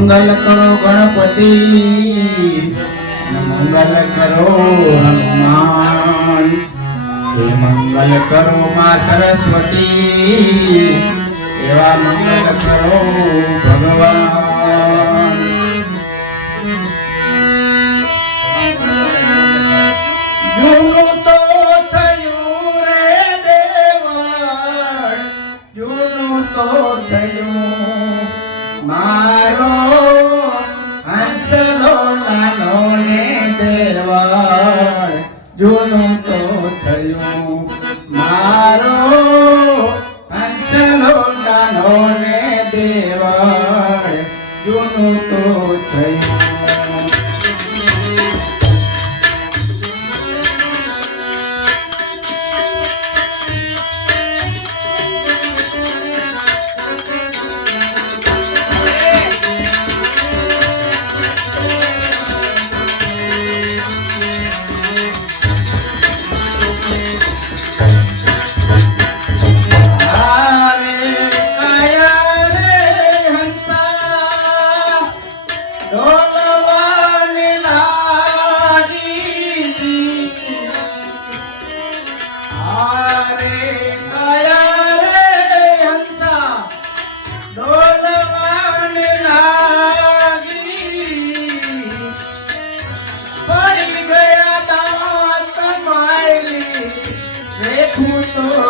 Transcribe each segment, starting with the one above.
મંગલ કરો ગણપતિ, મંગલ કરો હનુમાન હે મંગલ કરો માં સરસ્વતી, એવા મંગલ કરો ભગવાન. ગુનું તો થયું. મારો હંસલો નાનો ને દેવાય. ગુનું તો Oh.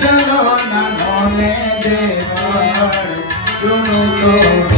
চলো না মনে দেওয়ার তুমি তো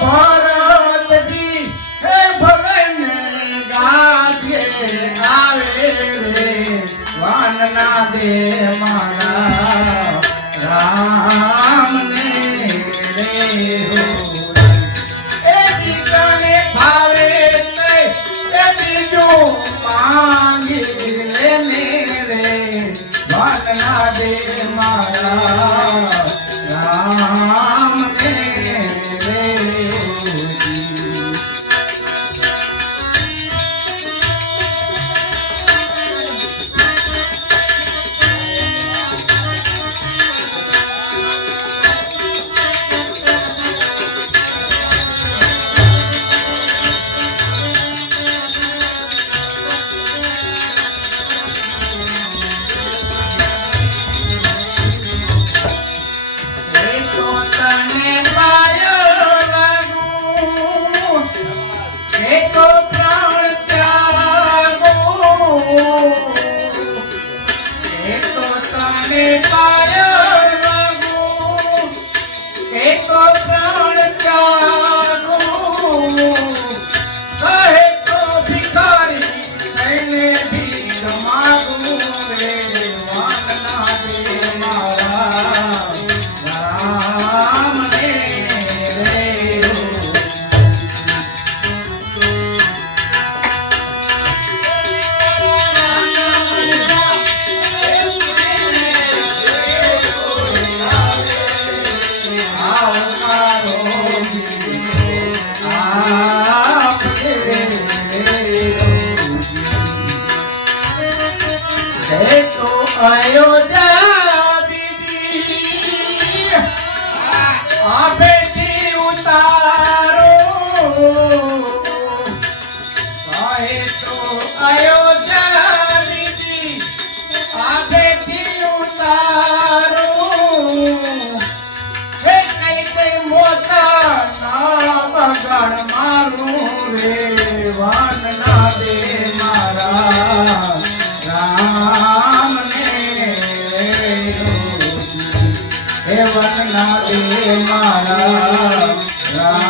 ભારત કી હે ભવને ગાજે આવે રે. વાનના દે મારા રામ ને રે હો છે તો രാമ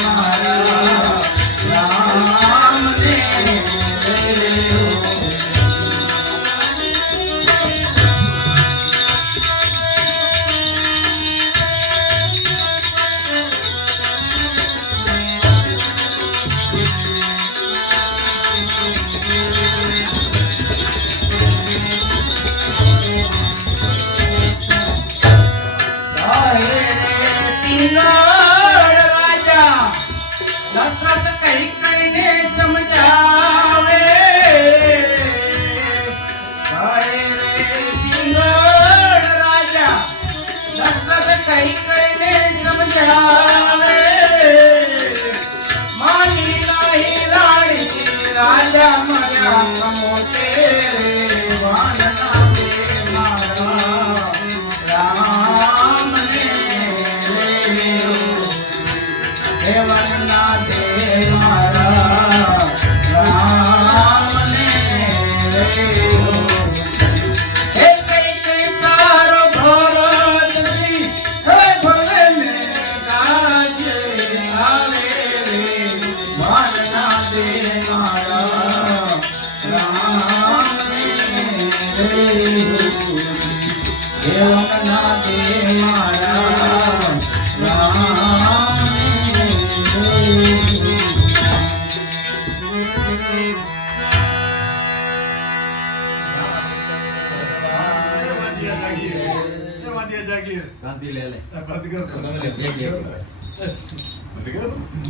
ક્રાંતિ લે લે.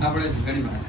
આપણે ઘણી વાર